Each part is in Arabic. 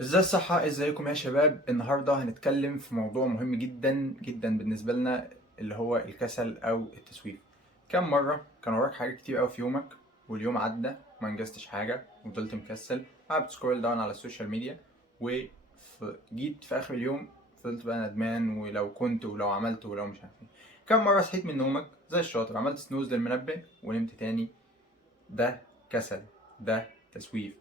ازاي الصحة، ازيكم يا شباب؟ النهاردة هنتكلم في موضوع مهم جدا جدا بالنسبة لنا، اللي هو الكسل او التسويف. كم مرة كان وراك حاجات كتير اوي في يومك، واليوم عدى وما انجزتش حاجة وفضلت مكسل قاعد بتسكرول داون على السوشيال ميديا، وجيت في اخر اليوم فضلت بقى ندمان، ولو كنت ولو عملت ولو مش عارف ايه. كم مرة صحيت من نومك زي الشاطر عملت سنوز للمنبه ونمت تاني؟ ده كسل، ده تسويف،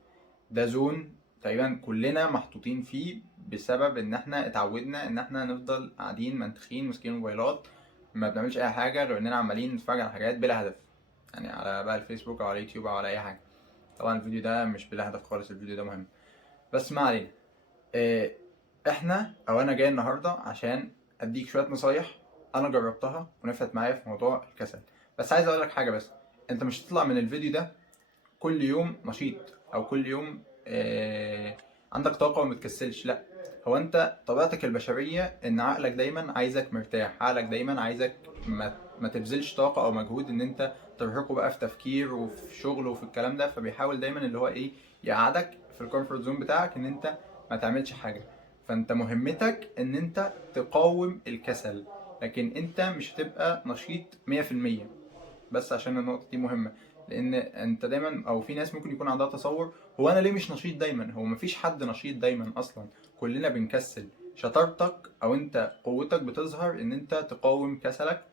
ده زون تقريبا كلنا محطوطين فيه بسبب ان احنا اتعودنا ان احنا نفضل قاعدين منتخين ماسكين موبايلات، ما بنعملش اي حاجه غير اننا عمالين نتفرج على حاجات بلا هدف، يعني على بقى الفيسبوك او على اليوتيوب او على اي حاجه. طبعا الفيديو ده مش بلا هدف خالص، الفيديو ده مهم، بس ما علينا. إيه، احنا او انا جاي النهارده عشان اديك شويه نصايح انا جربتها ونفعت معايا في موضوع الكسل. بس عايز اقول لك حاجه، بس انت مش هتطلع من الفيديو ده كل يوم نشيط او كل يوم عندك طاقه وما تكسلش، لا. هو انت طبيعتك البشريه ان عقلك دايما عايزك مرتاح، عقلك دايما عايزك ما تبذلش طاقه او مجهود ان انت ترهقه بقى في تفكير وفي شغل وفي الكلام ده، فبيحاول دايما اللي هو ايه، يقعدك في الكومفورت زون بتاعك ان انت ما تعملش حاجه. فانت مهمتك ان انت تقاوم الكسل، لكن انت مش هتبقى نشيط 100%. بس عشان النقطة دي مهمة، لأن أنت دايما أو في ناس ممكن يكون عندها تصور، هو أنا ليه مش نشيط دايما؟ هو مفيش حد نشيط دايما أصلا، كلنا بنكسل. شطارتك أو أنت قوتك بتظهر إن أنت تقاوم كسلك،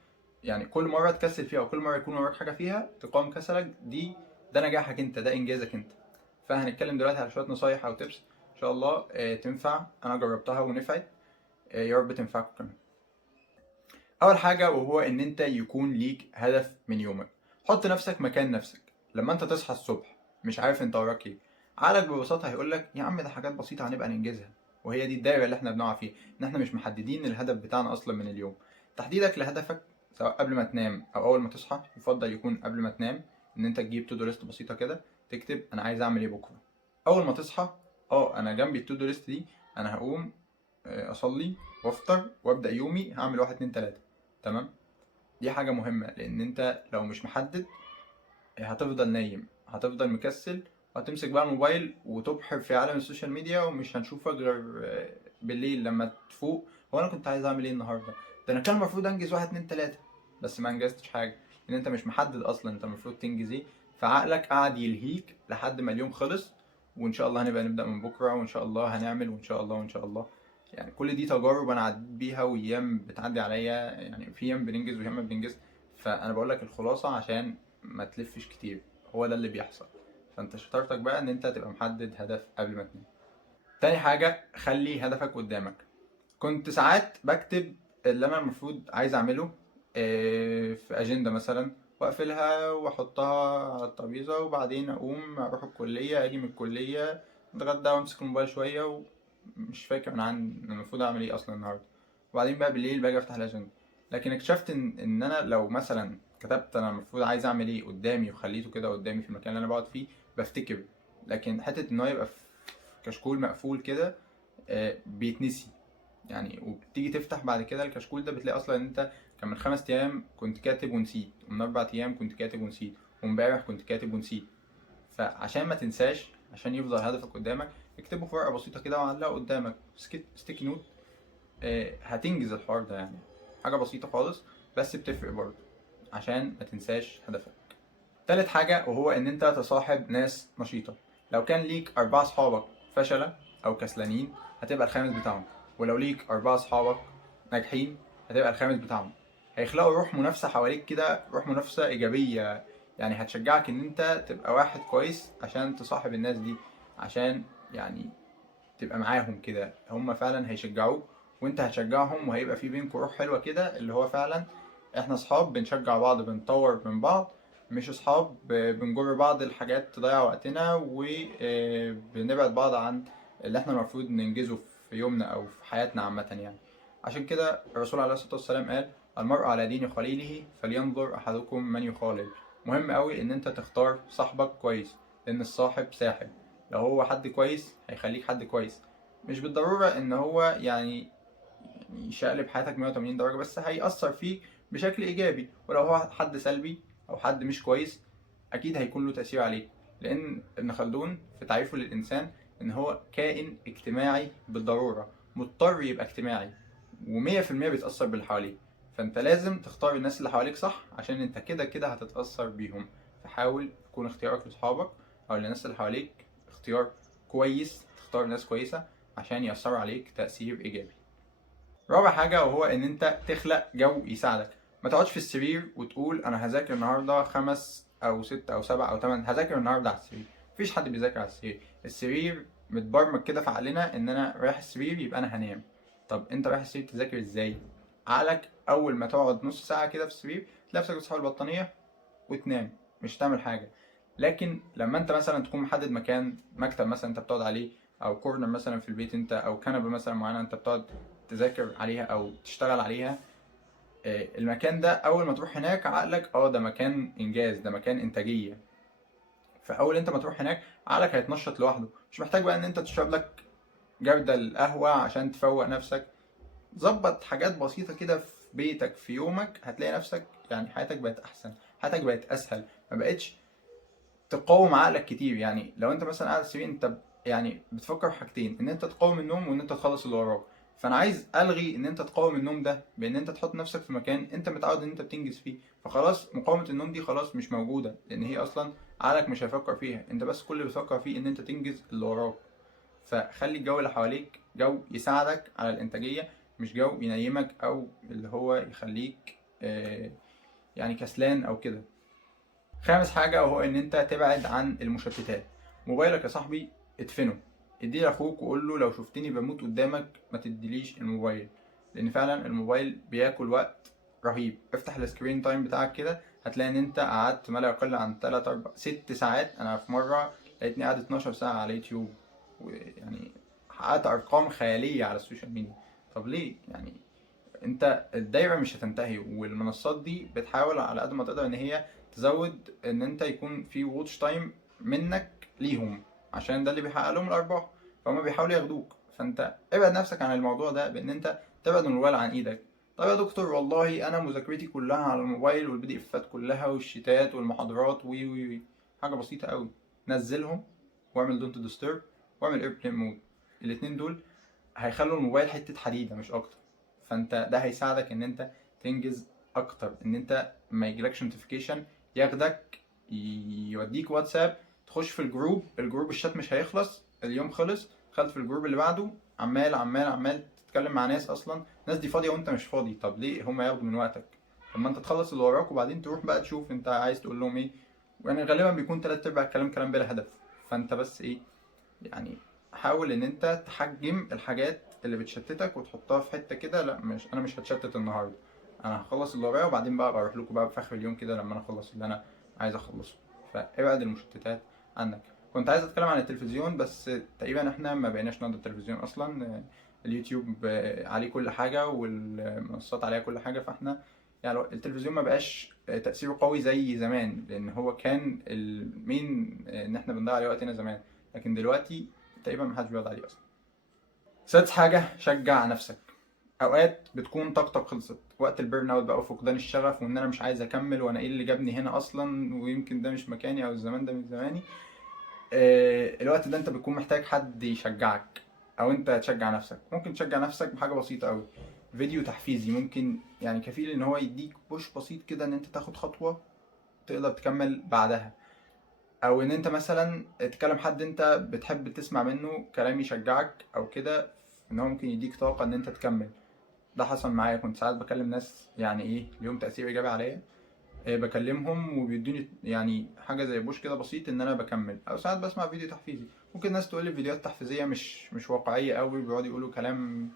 يعني كل مرة تكسل فيها أو كل مرة يكون وراك حاجة فيها تقاوم كسلك دي، ده نجاحك أنت، ده إنجازك أنت. فهنتكلم دلوقتي على شوية نصايح أو تبس إن شاء الله تنفع، أنا جربتها ونفعت، يا رب تنفعكم كمان. اول حاجه وهو ان انت يكون ليك هدف من يومك. حط نفسك مكان نفسك لما انت تصحى الصبح مش عارف انت وراك ايه، عقلك ببساطه هيقول لك يا عم ده حاجات بسيطه هنبقى ننجزها. وهي دي الدايره اللي احنا بنقع فيها، ان احنا مش محددين الهدف بتاعنا اصلا من اليوم. تحديدك لهدفك سواء قبل ما تنام او اول ما تصحى، يفضل يكون قبل ما تنام، ان انت تجيب تو دو ليست بسيطه كده، تكتب انا عايز اعمل ايه بكره. اول ما تصحى، انا جنبي التو دو ليست دي، انا هقوم اصلي وافطر وابدا يومي هعمل واحد اتنين تلاته. تمام. دي حاجة مهمة، لأن أنت لو مش محدد هتفضل نايم، هتفضل مكسل، وهتمسك بقى الموبايل وتبحر في عالم السوشيال ميديا، ومش هنشوفك غير بالليل لما تفوق. هو أنا كنت عايز أعمل إيه النهاردة؟ ده أنا كان المفروض أنجز واحد اتنين تلاتة، بس ما أنجزتش حاجة، لأن أنت مش محدد أصلا أنت المفروض تنجز إيه. فعقلك قاعد يلهيك لحد ما اليوم خلص، وإن شاء الله هنبقى نبدأ من بكرة، وإن شاء الله هنعمل، وإن شاء الله وإن شاء الله. يعني كل دي تجارب أنا عديت بيها، وأيام بتعدي عليا، يعني في أيام بننجز وأيام ما بننجز. فانا بقول لك الخلاصه عشان ما تلفش كتير، هو ده اللي بيحصل. فانت شطارتك بقى ان انت تبقى محدد هدف قبل ما تنام. تاني حاجه، خلي هدفك قدامك. كنت ساعات بكتب اللي انا المفروض عايز اعمله في اجنده مثلا، واقفلها واحطها على الترابيزه، وبعدين اقوم اروح الكليه، اجي من الكليه اتغدى وامسك الموبايل شويه، ومش فاكر أنا المفروض اعمل ايه اصلا النهارده. وبعدين بقى بالليل باجي افتح الاجنده. لكن اكتشفت ان انا لو مثلا كتبت انا المفروض عايز اعمل ايه قدامي، وخليته كده قدامي في المكان اللي انا بقعد فيه، بفتكر. لكن حته ان هو يبقى في كشكول مقفول كده بيتنسي. يعني وبتيجي تفتح بعد كده الكشكول ده، بتلاقي اصلا ان انت كان من 5 ايام كنت كاتب ونسيت، ومن 4 ايام كنت كاتب ونسيت، وامبارح كنت كاتب ونسيت. فعشان ما تنساش، عشان يفضل هدفك قدامك، اكتبه في ورقه بسيطه كده وعلقه قدامك ستيكي نوت. هتنجز الحوار ده، يعني حاجه بسيطه خالص، بس بتفرق برضه عشان ما تنساش هدفك. تالت حاجة وهو إن أنت تصاحب ناس نشيطة. لو كان ليك 4 أصحابك فشلة أو كسلانين، هتبقى الخامس بتاعهم. ولو ليك 4 أصحابك ناجحين، هتبقى الخامس بتاعهم. هيخلقوا روح منافسة حواليك كده، روح منافسة إيجابية، يعني هتشجعك إن أنت تبقى واحد كويس عشان تصاحب الناس دي، عشان يعني تبقى معاهم كده، هم فعلا هيشجعوك وانت هتشجعهم، وهيبقى في بينكم روح حلوة كده، اللي هو فعلا احنا اصحاب بنشجع بعض بنطور من بعض، مش اصحاب بنجر بعض الحاجات تضيع وقتنا وبنبعد بعض عن اللي احنا المفروض ننجزه في يومنا او في حياتنا عامة يعني. عشان كده الرسول عليه الصلاة والسلام قال المرء على دين خليله فلينظر احدكم من يخالل. مهم قوي ان انت تختار صاحبك كويس، لان الصاحب ساحب. لو هو حد كويس هيخليك حد كويس، مش بالضرورة ان هو يعني يشقلب حياتك 180 درجة، بس هيأثر فيك بشكل ايجابي. ولو هو حد سلبي او حد مش كويس، اكيد هيكون له تأثير عليك. لان ابن خلدون في تعريفه للانسان ان هو كائن اجتماعي بالضرورة، مضطر يبقى اجتماعي، و100% بيتأثر باللي حواليه. فانت لازم تختار الناس اللي حواليك صح، عشان انت كده كده هتتأثر بيهم. فحاول يكون اختيارك لاصحابك او للناس اللي حواليك اختيار كويس، تختار ناس كويسة عشان يأثروا عليك تأثير ايجابي. رابع حاجة وهو ان انت تخلق جو يساعدك. ما تقعدش في السرير وتقول انا هذاكر النهاردة 5 أو 6 أو 7 أو 8، هذاكر النهاردة على السرير. مفيش حد بيذاكر على السرير. السرير متبرمج كده في عقلنا ان انا رايح السرير يبقى انا هنام. طب انت رايح السرير تذاكر ازاي؟ عقلك اول ما تقعد نص ساعة كده في السرير تلاقي نفسك بتسحب البطانية وتنام، مش تعمل حاجة. لكن لما انت مثلا تكون محدد مكان، مكتب مثلا انت بتقعد عليه، او كورنر مثلا في البيت انت، او كنبه مثلا معينه انت بتقعد تذاكر عليها او تشتغل عليها، المكان ده اول ما تروح هناك عقلك ده مكان انجاز، ده مكان انتاجيه. فاول انت ما تروح هناك عقلك هيتنشط لوحده، مش محتاج بقى ان انت تشرب لك جردل القهوه عشان تفوق نفسك. ظبط حاجات بسيطه كده في بيتك في يومك، هتلاقي نفسك يعني حياتك بقت احسن، حياتك بقت اسهل، ما بقتش تقاوم عقلك كتير. يعني لو انت مثلا قاعد على السرير انت يعني بتفكر في حاجتين، ان انت تقاوم النوم وان انت تخلص اللي وراك. فانا عايز الغي ان انت تقاوم النوم ده بان انت تحط نفسك في مكان انت متعود ان انت بتنجز فيه. فخلاص مقاومة النوم دي خلاص مش موجودة، لان هي اصلا عقلك مش هيفكر فيها، انت بس كل اللي بتفكر فيه ان انت تنجز اللي وراك. فخلي الجو اللي حواليك جو يساعدك على الانتاجية، مش جو ينيمك او اللي هو يخليك يعني كسلان او كده. خامس حاجة وهو إن أنت تبعد عن المشتتات. موبايلك يا صاحبي ادفنه، اديه لأخوك وقول له لو شفتني بموت قدامك ما تديليش الموبايل، لأن فعلا الموبايل بياكل وقت رهيب. افتح السكرين تايم بتاعك كده هتلاقي إن أنت قعدت ما لا يقل عن 3 4 6 ساعات. أنا في مرة لقيتني قاعد 12 ساعة على يوتيوب، ويعني حققت أرقام خيالية على السوشيال ميديا. طب ليه يعني؟ انت الدايره مش هتنتهي، والمنصات دي بتحاول على قد ما تقدر ان هي تزود ان انت يكون في واتش تايم منك ليهم، عشان ده اللي بيحقق لهم الارباح. فهم بيحاولوا ياخدوك. فانت ابعد نفسك عن الموضوع ده بان انت تبعد الموبايل عن ايدك. طب يا دكتور والله انا مذاكرتي كلها على الموبايل والبي دي افات كلها والشيتات والمحاضرات وي وي وي. حاجه بسيطه قوي، نزلهم واعمل دونت ديسترب واعمل ايربلين مود. الاتنين دول هيخلوا الموبايل حتة حديدة مش أكتر. فأنت ده هيساعدك إن أنت تنجز أكتر، إن أنت ما يجيلكش نوتيفيكيشن ياخدك يوديك واتساب تخش في الجروب الشات مش هيخلص، اليوم خلص دخلت في الجروب اللي بعده، عمال عمال عمال تتكلم مع ناس أصلا الناس دي فاضية وأنت مش فاضي. طب ليه هما ياخدوا من وقتك؟ طب ما أنت تخلص اللي وراك وبعدين تروح بقى تشوف أنت عايز تقول لهم إيه. يعني غالبا بيكون تلات أرباع الكلام كلام بلا هدف. فأنت بس إيه يعني، حاول ان انت تحجم الحاجات اللي بتشتتك وتحطها في حته كده. لا مش انا مش هتشتت النهارده، انا هخلص اللي ورايا وبعدين بقى اروح لكم بقى في اخر اليوم كده لما انا اخلص اللي انا عايز اخلصه. فابعد المشتتات عنك. كنت عايز اتكلم عن التلفزيون بس تقريبا احنا ما بقيناش نقعد التلفزيون اصلا. اليوتيوب عليه كل حاجه والمنصات عليها كل حاجه. فاحنا يعني التلفزيون ما بقاش تأثيره قوي زي زمان، لأن هو كان المين إن إحنا بنضيع عليه وقتنا زمان. لكن دلوقتي تقريبا محدش بيقعد عليه اصلا. سادس حاجة شجع نفسك. اوقات بتكون طاقتك خلصت وقت البيرن اوت بقى وفقدان الشغف وان انا مش عايز اكمل وانا ايه اللي جابني هنا اصلا ويمكن ده مش مكاني او الزمان ده مش زماني. الوقت ده انت بتكون محتاج حد يشجعك او انت تشجع نفسك. ممكن تشجع نفسك بحاجة بسيطة قوي، فيديو تحفيزي ممكن يعني كفيل ان هو يديك بوش بسيط كده ان انت تاخد خطوة تقدر تكمل بعدها. او ان انت مثلا تكلم حد انت بتحب تسمع منه كلام يشجعك او كده، ان هو ممكن يديك طاقة ان انت تكمل. ده حصل معايا، كنت ساعات بكلم ناس يعني ايه ليهم تأثير ايجابي عليا، بكلمهم وبيدوني يعني حاجة زي بوش كده بسيط ان انا بكمل. او ساعات بسمع فيديو تحفيزي. ممكن ناس تقول لي فيديوهات تحفيزية مش واقعية قوي، بيقعدوا يقولوا كلام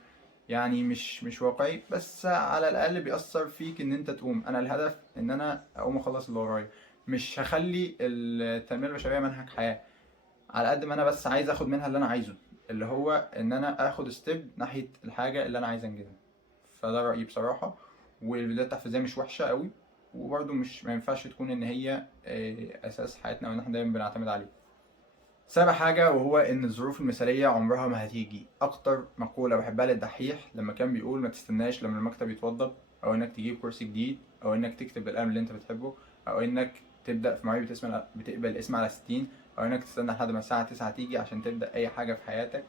يعني مش واقعي، بس على الاقل بيأثر فيك ان انت تقوم. انا الهدف ان انا اقوم اخلص اللي ورايا، مش هخلي التنمية البشرية منهج حياة، على قد ما انا بس عايز اخد منها اللي انا عايزه، اللي هو ان انا اخد ستيب ناحية الحاجة اللي انا عايز انجزها. فده رأيي بصراحة. والفيديوهات التحفيزية مش وحشة قوي، وبرضه مش ما ينفعش تكون ان هي اساس حياتنا وان احنا دايما بنعتمد عليه. سابع حاجة وهو إن الظروف المثالية عمرها ما هتيجي. أكتر مقولة بحبها للدحيح لما كان بيقول ما تستناش لما المكتب يتوضب، أو إنك تجيب كرسي جديد، أو إنك تكتب بالقلم اللي أنت بتحبه، أو إنك تبدأ في مواعيد بتقبل اسم على 60، او انك تستنى لحد ما الساعه 9 تيجي عشان تبدا اي حاجه في حياتك.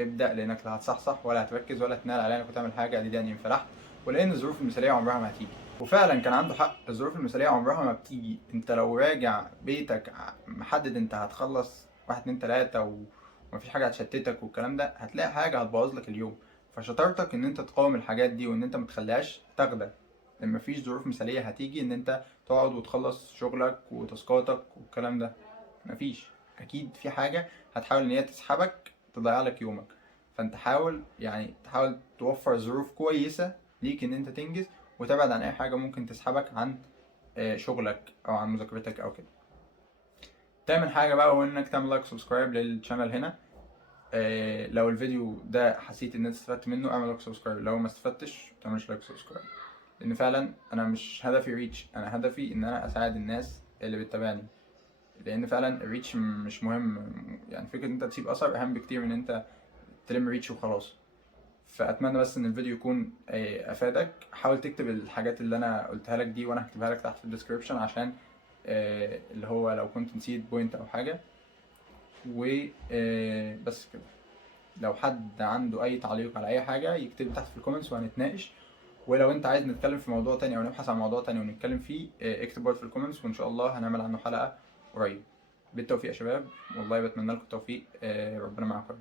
ابدا، لانك لا هتصحصح ولا هتركز ولا تنال على انك تعمل حاجه دي ان انفلحت، ولان الظروف المثاليه عمرها ما هتيجي. وفعلا كان عنده حق، الظروف المثاليه عمرها ما بتيجي. انت لو راجع بيتك محدد انت هتخلص واحد اتنين تلاته ومفيش حاجه هتشتتك والكلام ده، هتلاقي حاجه هتبوظ لك اليوم. فشطارتك ان انت تقاوم الحاجات دي وان انت متخليهاش تاخدك. لما مفيش ظروف مثاليه هتيجي ان انت تقعد وتخلص شغلك وتاسكاتك والكلام ده، مفيش. اكيد في حاجه هتحاول ان هي تسحبك تضيع لك يومك. فانت حاول، يعني تحاول توفر ظروف كويسه ليك ان انت تنجز، وتبعد عن اي حاجه ممكن تسحبك عن شغلك او عن مذاكرتك او كده. تعمل حاجه بقى، هو انك تعمل لايك سبسكرايب للشانل هنا. لو الفيديو ده حسيت ان انت استفدت منه اعمل لايك سبسكرايب، لو ما استفدتش متعملش لايك سبسكرايب. لان فعلا انا مش هدفي ريتش، انا هدفي ان انا اساعد الناس اللي بتتابعني. لان فعلا الريتش مش مهم، يعني فكره ان انت تسيب اثر اهم بكتير من ان انت تلم ريتش وخلاص. فاتمنى بس ان الفيديو يكون افادك. حاول تكتب الحاجات اللي انا قلتها لك دي وانا هكتبها لك تحت في الديسكريبشن، عشان اللي هو لو كنت نسيت بوينت او حاجه. وبس كده. لو حد عنده اي تعليق على اي حاجه يكتب تحت في الكومنتس وهنتناقش. ولو انت عايز نتكلم في موضوع تاني او نبحث عن موضوع تاني ونتكلم فيه، اكتب برضه في الكومنتس وان شاء الله هنعمل عنه حلقه قريب. بالتوفيق يا شباب، والله بتمنى لكم التوفيق. ربنا معاكم.